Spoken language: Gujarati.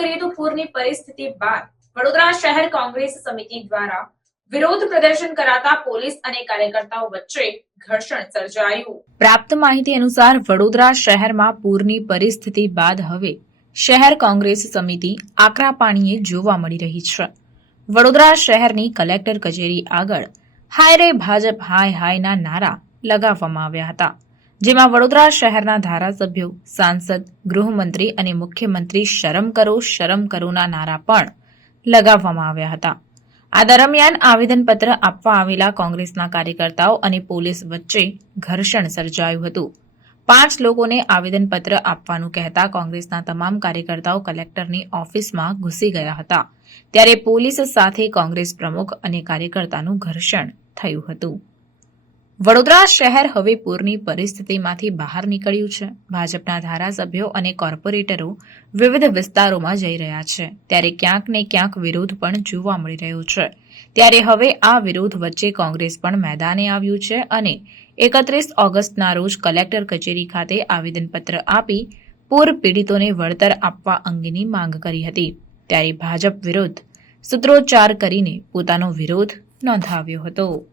કરીએ તો પૂરની પરિસ્થિતિ બાદ વડોદરા શહેર કોંગ્રેસ સમિતિ દ્વારા વિરોધ પ્રદર્શન કરાતા પોલીસ અને કાર્યકર્તાઓ વચ્ચે ઘર્ષણ સર્જાયું। પ્રાપ્ત માહિતી અનુસાર વડોદરા શહેરમાં પૂરની પરિસ્થિતિ બાદ હવે શહેર કોંગ્રેસ સમિતિ આકરા પાણીએ જોવા મળી રહી છે। વડોદરા શહેરની કલેક્ટર કચેરી આગળ હાય રે ભાજપ હાય હાયના નારા લગાવવામાં આવ્યા હતા, જેમાં વડોદરા શહેરના ધારાસભ્યો, સાંસદ, ગૃહમંત્રી અને મુખ્યમંત્રી શરમ કરોના નારા પણ લગાવવામાં આવ્યા હતા। આ દરમિયાન આવેદનપત્ર આપવા આવેલા કોંગ્રેસના કાર્યકર્તાઓ અને પોલીસ વચ્ચે ઘર્ષણ સર્જાયું હતું। 5 લોકોને આવેદનપત્ર આપવાનું કહેતા કોંગ્રેસના તમામ કાર્યકર્તાઓ કલેક્ટરની ઓફિસમાં ઘૂસી ગયા હતા, ત્યારે પોલીસ સાથે કોંગ્રેસ પ્રમુખ અને કાર્યકર્તાનું ઘર્ષણ થયું હતું। વડોદરા શહેર હવે પૂરની પરિસ્થિતિમાંથી બહાર નીકળ્યું છે। ભાજપના ધારાસભ્યો અને કોર્પોરેટરો વિવિધ વિસ્તારોમાં જઈ રહ્યા છે, ત્યારે ક્યાંક ને ક્યાંક વિરોધ પણ જોવા મળી રહ્યો છે। ત્યારે હવે આ વિરોધ વચ્ચે કોંગ્રેસ પણ મેદાને આવ્યું છે અને 31 ઓગસ્ટના રોજ કલેક્ટર કચેરી ખાતે આવેદનપત્ર આપી પૂર પીડિતોને વળતર આપવા અંગેની માંગ કરી હતી, ત્યારે ભાજપ વિરુદ્ધ સૂત્રોચ્ચાર કરીને પોતાનો વિરોધ નોંધાવ્યો હતો।